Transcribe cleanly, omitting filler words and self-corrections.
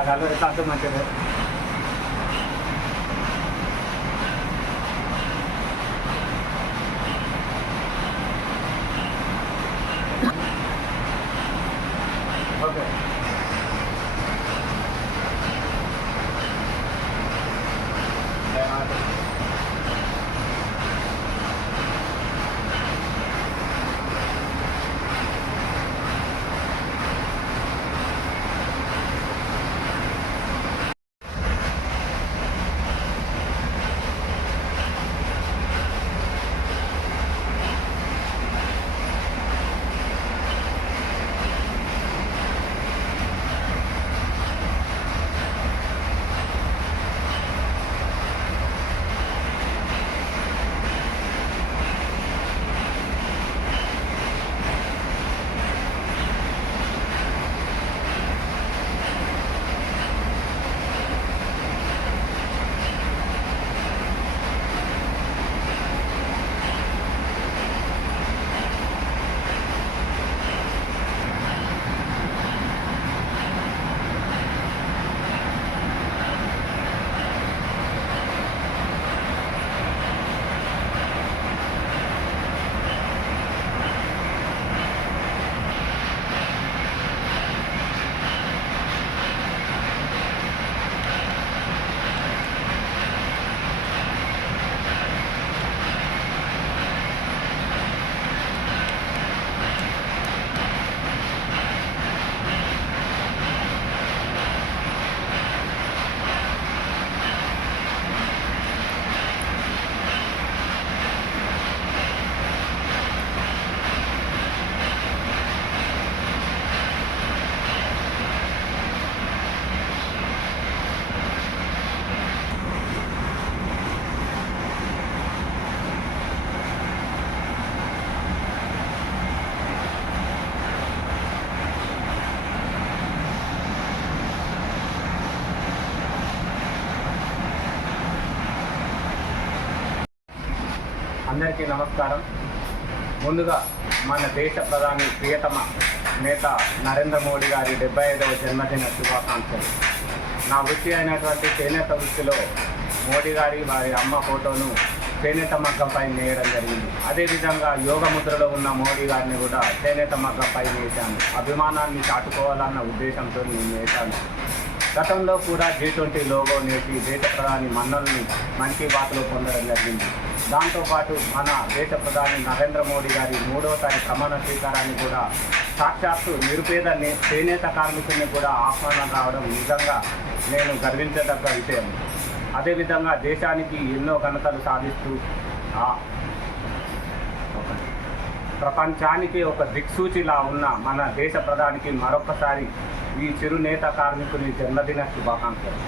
అది ఎట్లా మంచిది. ఓకే అందరికీ నమస్కారం. ముందుగా మన దేశ ప్రధాని ప్రియతమ నేత నరేంద్ర మోడీ గారి 75వ జన్మదిన శుభాకాంక్షలు. నా వృత్తి అయినటువంటి చేనేత వృత్తిలో మోడీ గారి వారి అమ్మ ఫోటోను చేనేత మగ్గంపై నేయడం జరిగింది. అదేవిధంగా యోగ ముద్రలో ఉన్న మోడీ గారిని కూడా చేనేత మగ్గంపై నేసాను. అభిమానాన్ని చాటుకోవాలన్న ఉద్దేశంతో నేను నేసాను. గతంలో కూడా G20 లోగో నేసి దేశ ప్రధాని మన్నలను మన్ కీ బాత్లో పొందడం జరిగింది. దాంతోపాటు మన దేశ ప్రధాని నరేంద్ర మోడీ గారి 3వసారి ప్రమాణ స్వీకారాన్ని కూడా సాక్షాత్తు నిరుపేద చేనేత కార్మికుల్ని కూడా ఆహ్వానం రావడం నిజంగా నేను గర్వించదగ్గ విషయం. అదేవిధంగా దేశానికి ఎన్నో ఘనతలు సాధిస్తూ ప్రపంచానికి ఒక దిక్సూచిలా ఉన్న మన దేశ ప్రధానికి మరొకసారి ఈ చిరు నేత కార్మికుని జన్మదిన శుభాకాంక్షలు.